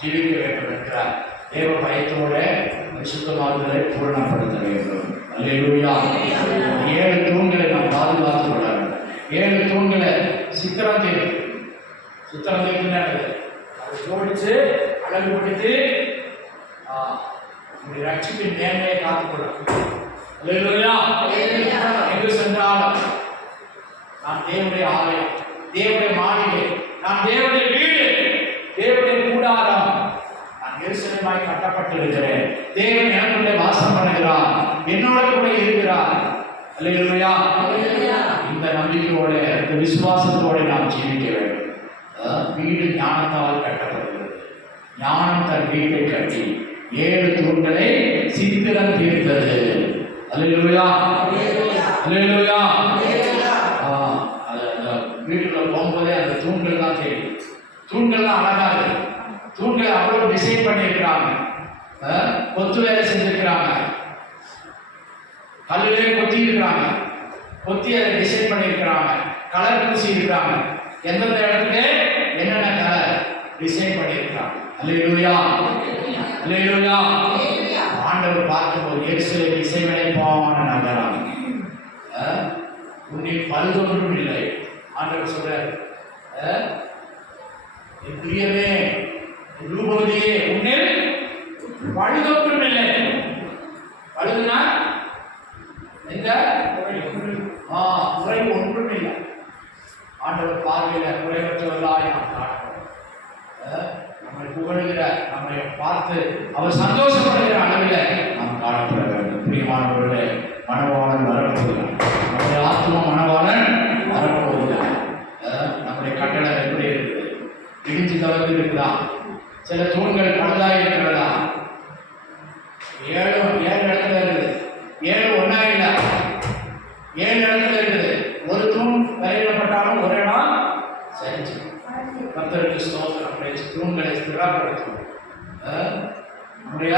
ஜீவிக்க வேண்டும் என்கிறார். தேவ பயத்தோட பரிசுத்தமானதை பூரணப்படுத்த வேண்டும். அல்லேலூயா. 7 தூண்களை நாம் பாதுகாத்துக் கொள்ள வேண்டும். 7 தூண்களை சித்திரம் தீர்க்குன்னு அதை ஜோடிச்சு அழகுபடுத்தி நம்முடைய ரட்சிப்பின் நேர்மையை காத்துக்கொள்ள. அல்லேலூயா. எங்கு சென்றாலும் நான் தேவனுடைய ஆலயம், தேவனுடைய மாளிகை, நான் தேவனுடைய வீடு, தேவனுடைய கூடாரம், நான் எருசலேமாய் கட்டப்பட்டிருக்கிறேன். தேவன் எனக்குள்ளே வாசம் பண்ணுகிறார், என்னோட கூட இருக்கிறார். அல்லேலூயா. இந்த நம்பிக்கையோட, இந்த விசுவாசத்தோட நாம் ஜீவிக்க வேண்டும். வீடு ஞானத்தால் கட்டப்படுகிறது. ஞானம் தன் வீட்டை கட்டி 7 தூண்களை சித்திரம் தீர்த்தது. அல்லேலூயா. அல்லேலூயா. வீட்டுக்குள்ள போகும்போதே அந்த தூண்கள் தான் தெரியும். தூண்கள் தான் அழகா இருக்கு. தூண்களை அவ்வளவு டிசைன் பண்ணியிருக்கிறாங்க, கொத்து வேலை செஞ்சிருக்கிறாங்க, கல்லிலே கொத்தி இருக்கிறாங்க, கொத்தி அதை டிசைன் பண்ணியிருக்கிறாங்க, கலர் பூசி இருக்கிறாங்க, எந்தெந்த இடத்துல என்னென்ன கலர் டிசைன் பண்ணியிருக்கிறாங்க. அல்லேலூயா. அல்லேலூயா. ஆண்டவர் பார்க்கும்போது எருசலேம் இசைவினைப்பான நகரம், உன்னில் பழுதொன்றும் இல்லை. ஆண்டவர் சொல்றார், என் பிரியமே, ரூபவதியே, உன்னில் பழுதொன்றும் இல்லை. பழுதுனா எங்க? குறை ஒன்றும் இல்லை. ஆண்டவர் பார்வையில குறைவற்றவர்களாய் நாம் காணப்படும். நம்மை புகழுகிற, நம்மை பார்த்து அவர் சந்தோஷப்படுகிற அளவில் நாம் காணப்பட வேண்டும். பிரியமானவர்களே, மணவாளன் வரப்போகிறார். நம்முடைய ஆத்மா மணவாளன் வரப்போகிறார். நம்முடைய கட்டடம் எப்படி இருக்குது? இடிஞ்சு தவிர்த்து இருக்குதா? சில தூண்கள் பழுதாய் இருக்கிறதா? 7 இடத்துல இருக்குது. 7 ஒன்னா இல்லை, 7 இடத்துல இருக்குது. ஒரு தூண் கையிடப்பட்டாலும் ஒரே நாள் சரிச்சு. கர்த்தருக்கு ஸ்தோத்திரம். தூண்களை ஸ்திரப்படுத்தும். நம்முடைய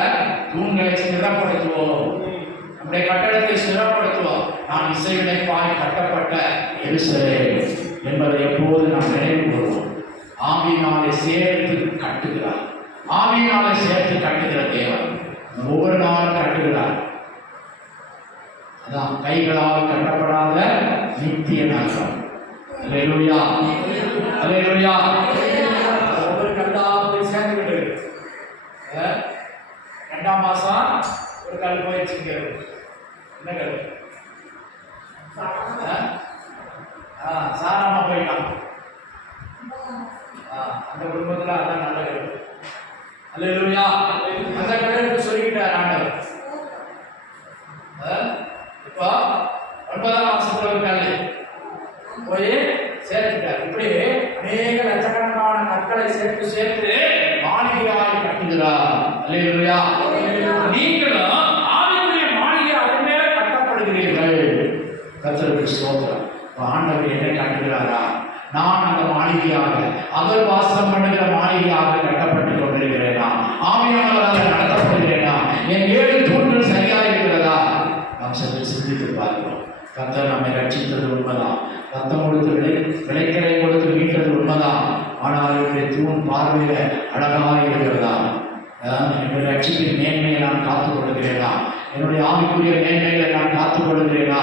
தூண்களை ஸ்திரப்படுத்துவோம், நம்முடைய கட்டடத்தை ஸ்திரப்படுத்துவோம். நான் இசைவினைப்பாய் கட்டப்பட்ட எருசலேம் என்பதை எப்போது நாம் நினைவு கூறுவோம். ஆவியினாலே சேர்த்து கட்டுகிறார், ஆவியினாலே சேர்த்து கட்டுகிற தேவன் ஒவ்வொரு நாளும் கட்டுகிறார். அதான் கைகளால் கட்டப்படாத நித்திய நகரம். அல்லேலூயா, அல்லேலூயா. ஒவ்வொரு கல்லாக போய் சேர்ந்துக்கிட்டு 2ஆம் மாசம் ஒரு கல் போய் வச்சுக்கிறது. என்ன கல்? சாராம போயிட்டான். அந்த குடும்பத்துல அதான் நல்ல கல். அல்லேலூயா. அந்த கல்லுக்கு சொல்லிக்கிட்டார் ஆண்டவர். இப்போ 9ஆம் மாசத்துல ஒரு கல் போய் சேர்த்துட்டார். இப்படி அநேக லட்சக்கணக்கான கற்களை சேர்த்து சேர்த்து மாளிகையாய் கட்டுகிறார். அல்லேலூயா. நீங்களும் ஆவிக்குரிய மாளிகை அதன் மேல கட்டப்படுகிறீர்கள். கர்த்தருக்கு ஸ்தோத்திரம். ஆண்டவர் என்னை கட்டுகிறாரா? நான் அந்த மாளிகையாக, அவர் வாசம் பண்ணுகிற மாளிகையாக கட்டப்பட்டுக் கொண்டிருக்கிறேனா? ஆவியானவராக நடத்தப்படுகிறேனா? என் 7 தூண்கள் சரியா இருக்கிறதா? நாம் சற்று சிந்தித்து பார்க்கிறோம். கர்த்தர் நம்மை ரட்சித்தது உண்மைதான், ரத்தம் கொடுத்து விளைக்கலை கொடுத்து மீட்டது உண்மைதான். ஆனால் என்னுடைய தூண் பார்வையில அழகாக இருக்கிறதா? என்னுடைய ரட்சிப்பின் மேன்மையை நான் காத்துக் கொள்கிறேனா? என்னுடைய ஆவிக்குரிய மேன்மைகளை நான் காத்துக் கொள்கிறேனா?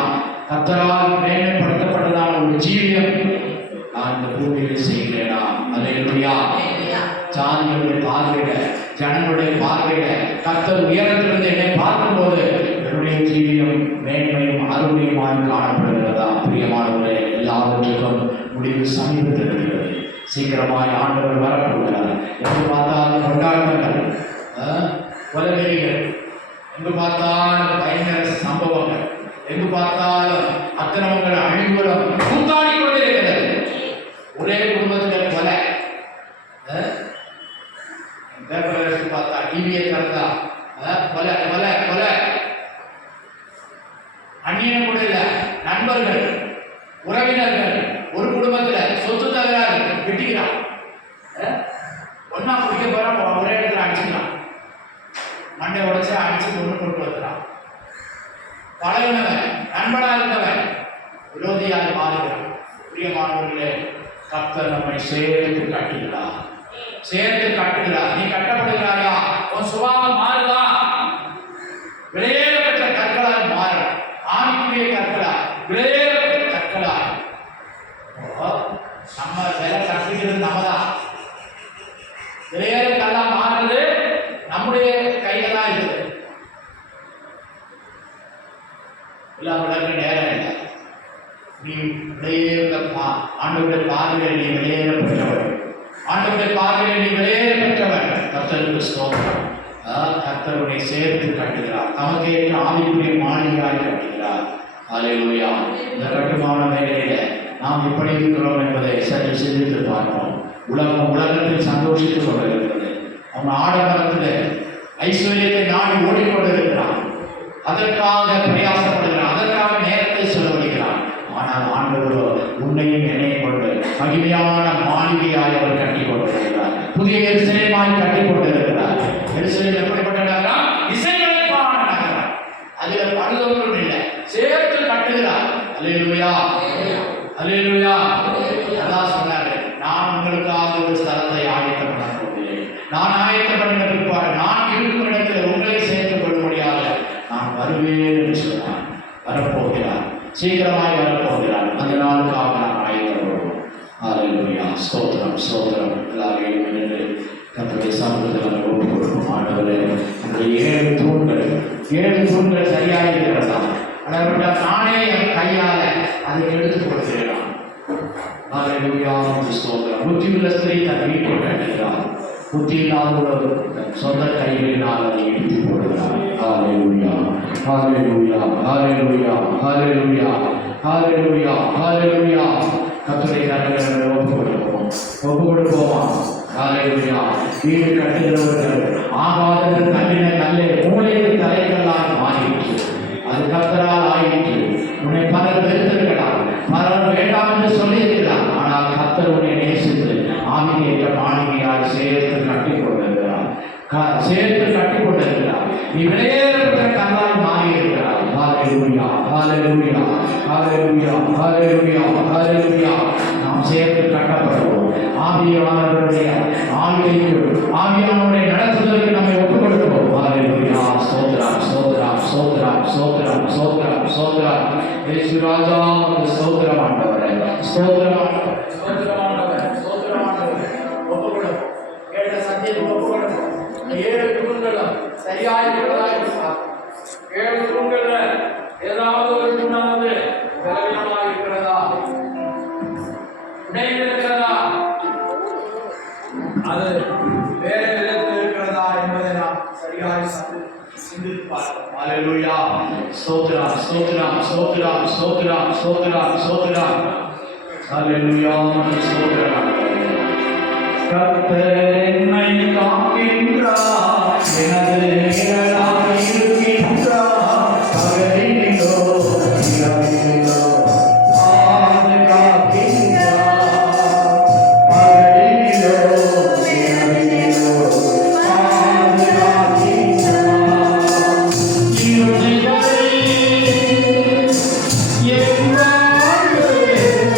கர்த்தரால் மேன்மைப்படுத்தப்பட்டதான ஒரு ஜீவியம் நான் இந்த பூமியில் செய்கிறேனா? அல்லேலூயா. ஜாதிகளுடைய பார்வையில, ஜனங்களுடைய பார்வையில கர்த்தர் உயரத்திலிருந்து என்னை பார்க்கும்போது என்னுடைய ஜீவியம் மேன்மையும் அருமையுமாய் காணப்படுகிறதா? பிரியமானவர்களே, எல்லாவற்றுக்கும் முடிவு சமீபத்தில் இருக்கிறது. சீக்கிரமாய் ஆண்டவர் வரப்போகிறார். எங்கு பார்த்தாலும் கொண்டாட்டங்கள், கொலைவெறிகள், எங்கு பார்த்தாலும் பயங்கர சம்பவங்கள், எங்கு பார்த்தாலும் அக்கிரமங்கள், அழிவுகளும் கூத்தாடி கொண்டிருக்கிறது. ஒரே குடும்பத்தில் கொலை. பேப்பர் எடுத்து பார்த்தா, டிவியை திறந்தா கொலை கொலை கொலை. அந்நியன் கூட இல்ல, நண்பர்கள், உறவினர்கள், ஒரு குடும்பத்துல சொத்து தகராறு, வெட்டிக்கிறான். ஒன்னா குடிக்க போற ஒரே இடத்துல அடிச்சுக்கலாம், மண்டை உடைச்சு அடிச்சு கொண்டு வந்துறான். பழகினவன், நண்பனா இருந்தவன் விரோதியாக மாறுகிறான். பிரியமானவர்களே, கர்த்தர் நம்மை சேர்த்து கட்டுகிறார், சேர்த்து கட்டுகிறார். நீ கட்டப்படுகிறாயா? உன் சுபாவம் மாறுதா? விலையேறப்பட்ட கற்களால் மாற, ஆவிக்குரிய கற்களால், விலையேறப்பட்ட கற்களால். நம்ம விலை கற்றுக்கிறது நம்ம தான். விலையேறக்கெல்லாம் மாறுறது நம்முடைய கையில தான் இருக்குது. எல்லாம் விளக்க நேரம் இல்லை. நீ விலையேற ஆண்டவருடைய பார்வையில் நீ விலையேற பெற்றவர், ஆண்டவருடைய பார்வையில் நீ விலையேற பெற்றவர். கர்த்தருக்கு ஸ்தோத்திரம். கர்த்தருடைய சேர்த்து கட்டுகிறார், தமக்கேற்ற ஆவிக்குரிய மாளிகையாய் கட்டுகிறார். அல்லேலூயா. இந்த கட்டுமான வேலையில நாம் எப்படி இருக்கிறோம் என்பதை சற்று சிந்தித்து பார்ப்போம். உலகத்தில் சந்தோஷித்துக் கொண்டிருக்கிறது. அவன் ஆடம்பரத்தில் ஐஸ்வர்யத்தை நாடி ஓடிக்கொண்டிருக்கிறான், அதற்காக பிரயாசப்படுகிறான், அதற்காக நேரத்தை செலவழிக்கிறான். ஆனால் ஆண்டவரோ உன்னையும் என்னையும் கொண்டு மகிமையான மாளிகையாய் அவர் கட்டி கொண்டிருக்கிறார், புதிய எருசலேமாய் கட்டி கொண்டிருக்கிறார். எருசலேம் எப்படிப்பட்ட நகரம்? இசைவனைப்பான நகரம். அதுல பழுதொன்றும் இல்லை, சேர்த்து கட்டுகிறார். அல்லேலூயா, அல்லேலூயா. அதான் சொன்னாரு, நான் உங்களுக்காக ஒரு ஸ்தலத்தை ஆயத்தம் பண்ண போகிறேன். நான் ஆயத்தம் பண்ணின பிற்பாடு நான் இருக்கும் இடத்தில் உங்களை சேர்த்துக் கொள்ளும்படியாக நான் வருவேன் என்று சொன்னார். வரப்போகிறார், சீக்கிரமாய் வரப்போகிறார். அந்த நாளுக்காக நாம் ஆயத்தப்படுவோம். அல்லேலூயா. ஸ்தோத்திரம், ஸ்தோத்திரம். எல்லாரையும் நின்று கர்த்தருடைய சமூகத்தில் ஒப்பு கொடுப்போம். ஆண்டவரே, அந்த 7 தூண்கள் சரியாக இருக்கிறதா? ஆனால் நானே என் கையால அதை எடுத்து கொடுக்கிறேன். அல்லேலூயா. ஸ்தோத்திரம். புத்தியுள்ள ஸ்திரீ தன் வீட்டை கட்டுகிறார், புத்தி இல்லாதவர்கள் சொந்த கைகளினால் அதை இடித்து போடுகிறார். அல்லேலூயா, அல்லேலூயா, அல்லேலூயா, அல்லேலூயா, அல்லேலூயா, அல்லேலூயா. கர்த்தருடைய கரங்களை ஒப்பு கொடுப்போமா? அல்லேலூயா. வீடு கட்டுகிறவர்கள் ஆகாதவர்கள் கல்லின கல்லே மூளைக்கு தலைகளால் மாறிற்று, அது கர்த்தரால் ஆயிற்று. உன்னை பலர் வெறுத்திருக்கலாம், பலர் வேண்டாம் என்று சொல்லியிருக்கிறார். ஆனால் கர்த்தர் உன்னை நேசித்து ஆவியேற்ற மாளிகையால் சேர்த்து கட்டி கொண்டிருக்கிறார். சேர்த்து கட்டி கொண்டிருக்கிறார். நீ விலையேறப்பட்ட கல்லாய் மாறி இருக்கிறார். ஹalleluya, ஹalleluya, ஹalleluya, ஹalleluya, ஹalleluya. நாம் சேர்த்து கட்டப்படுவோம். ஆவியானவருடைய ஆளுகைக்கு, ஆவியானவருடைய நடத்துதலுக்கு நம்மை ஒப்புக் கொடுப்போம். ஹalleluya, ஸ்தோத்திரம், ஸ்தோத்திரம், ஸ்தோத்திரம், ஸ்தோத்திரம், ஸ்தோத்திரம், ஸ்தோத்திரம். இயேசு ராஜா உமக்கு ஸ்தோத்திரம் ஆண்டவரே, ஸ்தோத்திரம் ஆண்டவரே, ஸ்தோத்திரம் ஆண்டவரே, ஸ்தோத்திரம் ஆண்டவரே. ஒப்புக் கொடுப்போம். கேட்ட சத்தியத்தை ஒப்புக் கொடுப்போம். 7 தூண்களும் சரியாய் இருக்கிறதா? 7 தூண்கள்ல ஏதாவது ஒரு தூணானது பலவீனமாக இருக்கிறதா, உடைந்திருக்கிறதா, அது வேறு விதத்தில் இருக்கிறதா என்பதை நாம் சரியாய் சிந்தித்து பார்ப்போம். ஹalleluya, ஸ்தோத்திரம், ஸ்தோத்திரம், ஸ்தோத்திரம், ஸ்தோத்திரம், ஸ்தோத்திரம், ஸ்தோத்திரம். ஹalleluya, ஸ்தோத்திரம். கர்த்தர் என்னை காக்கின்றார், எனது நிழலாய் இருக்கின்றார். பகலிலோ இரவிலோ பாதுகாக்கின்றார். பகலிலோ இரவிலோ பாதுகாக்கின்றார். இறுதி வரை என் வாழ்வு ஏசப்பா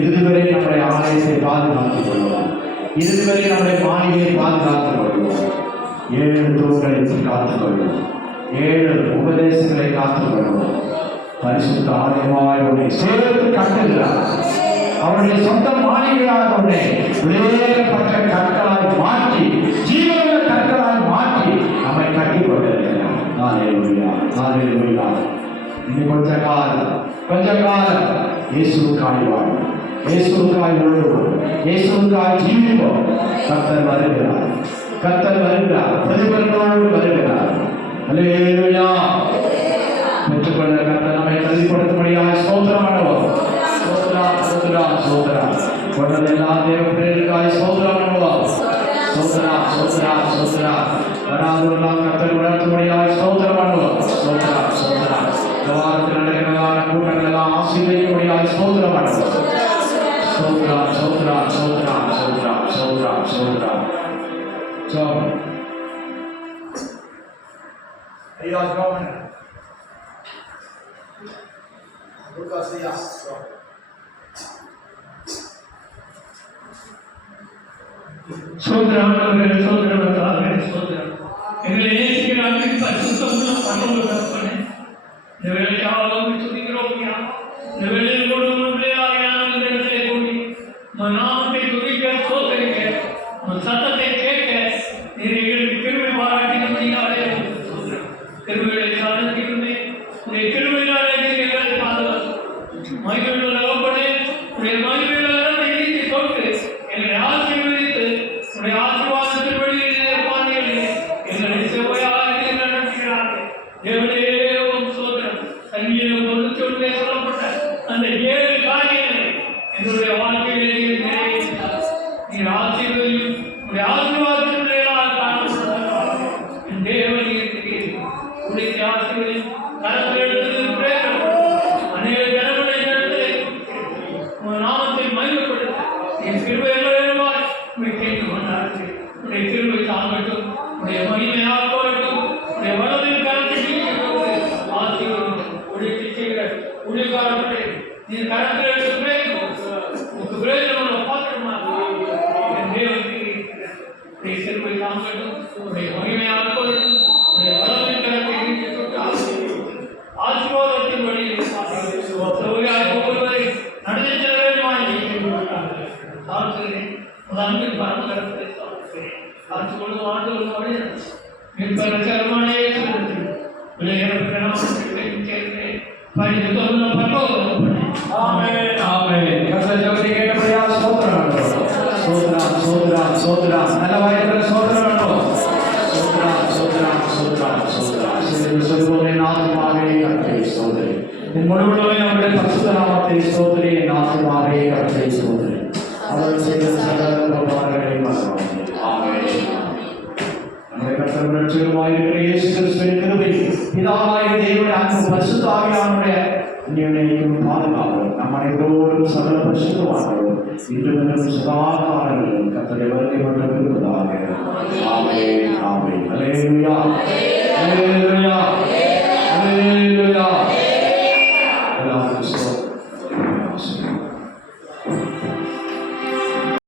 இதுவரை நம்முடைய ஆலயத்தை பாதுகாத்துக் கொள்வோம். இதுவரை நம்முடைய மாளிகையை பாதுகாத்துக் கொள்வோம். 7 தூண்களை காத்துக் கொள்வோம். 7 உபதேசங்களை காத்துக் கொள்வோம். பரிசுத்த ஆலயமாய் உன்னை சேர்த்து கட்டுகிறார். அவருடைய சொந்த மாளிகையாக உன்னை வேறுபட்ட கற்களாய் மாற்றி, ஜீவனுள்ள கற்களாய் மாற்றி நம்மை கட்டிக் கொண்டிருக்கிறார். ஹalleluya. இனி கொஞ்ச காலம் இயேசுவுக்காய் வாழ்வோம், இயேசுவுக்காய் ஓடுவோம், இயேசுவுக்காய் ஜீவிப்போம். கர்த்தர் வருகிறார், பிரதிபலனோடு வருகிறார். ஹalleluya. பெற்றுக்கொள்ள கர்த்தர் நம்மை தகுதிப்படுத்தும்படியாக ஸ்தோத்திரம் பண்ணுவோம். ஸ்தோத்திரம் கொண்டதெல்லாம் தேவ பிள்ளைகளுக்காய் ஸ்தோத்திரம் பண்ணுவோம். வராதவர்களாம் கர்த்தர் உணர்த்தும்படியாக ஸ்தோத்திரம் பண்ணுவோம். இந்த வாரத்தில் நடக்கிறதான கூட்டங்கள் எல்லாம் ஆசீர்வதிக்கும்படியாக ஸ்தோத்திரம் பண்ணுவோம். ஐயா ஜோமன் லூகாஸ் ஐயா சோதரம் எங்களை நேசிக்கிற அன்பின் பரிசுத்தமும் பரலோக தகப்பனே, இந்த வேலைக்காக துதிக்கிறோம் ஐயா. இந்த வேலையில் கொண்டு இந்த இடத்திலே கூடி உன் நாமத்தை துதிக்க, சோதரிக்க, உன் சத்தத்தை கேட்க நீர் எங்களுக்கு கிருபை பாராட்டினபடியாலே சோதரம். கிருபைகளை சாதிக்கிறோமே, உடைய கிருபையினாலே நீர் எங்களை பாதுகாத்து மகிழ்வுள்ள தகப்பனே, உடைய மகிழ்வுகளை நீக்கி தொட்டு எங்களை ஆசீர்வதித்து உடைய ஆசீர்வாதத்தின் வழியிலே பாதையிலே எங்களை செவ்வையாக நடத்துகிறார்கள். தேவனே சோதரம். சங்கீதம் 91 சொல்லப்பட்ட அந்த 7 காரியங்களை என்னுடைய வாழ்க்கையிலே நிறைவேற்றினார். நீர் ஆசீர்வதியும் உடைய ஆசீர்வாதத்தின் மேலாக காணப்படுகிறார். என் தேவன் இருக்கிறீர். உடைய ஆசீர்வதியும் கரத்தில் எடுத்து பிரேரிக்கப்படும் அநேக ஜனங்களை நடத்தலை உன் நாமத்தை மகிமைப்படுத்த என் கிருபையில்வாய் உடைய கேட்டு கொண்டார்கள். உடைய கிருபை தாங்கட்டும், உடைய மகிமையாக போகட்டும், உடைய வலதின் கரத்தை ஆசீர்வதியும் உடைய செய்கிற ஊழியக்காரர்களே நீர் கரத்தில் எடுத்து உங்களுக்கு பிரயோஜனமான பாத்திரமாக என் தேவனுக்கு உடைய கிருபை தாங்கட்டும், உடைய மகிமையாக போகட்டும், உடைய வலதின் கரத்தை ஆசீர்வாதத்தின் வழியில் ஒவ்வொருவரை நடந்து செல்லவே சாப்பிடுகிறேன். அன்பின் பரமகரத்தை சாப்பிடுகிறேன். காத்து கொண்டு ஆண்டு வழி மின்பரமானே சேர்க்கிறேன். முழுவதுமே நம்முடைய பரிசுத்த நாமத்தை ஸ்தோத்திரி, என் ஆத்துமாவே கர்த்தரை ஸ்தோத்திரி. அவர் செய்த சகல உபகாரங்களை மறவாதே. ஆமென். நம்முடைய கர்த்தர் ரட்சகருமாயிருக்கிற இயேசு கிறிஸ்துவின் கிருபை, பிதாவாகிய தேவனுடைய அன்பு, பரிசுத்த ஆவியானவருடைய அந்யோன்யம் பாதுகாப்பும் நம் அனைவரோடும் சகல பரிசுத்தவான்களும் இன்றும் சதாகாலங்களிலும் கர்த்தருடைய வருகை மட்டும் இருப்பதாக. ஆமென். ஆமென். அல்லேலூயா. அல்லேலூயா. அல்லேலூயா.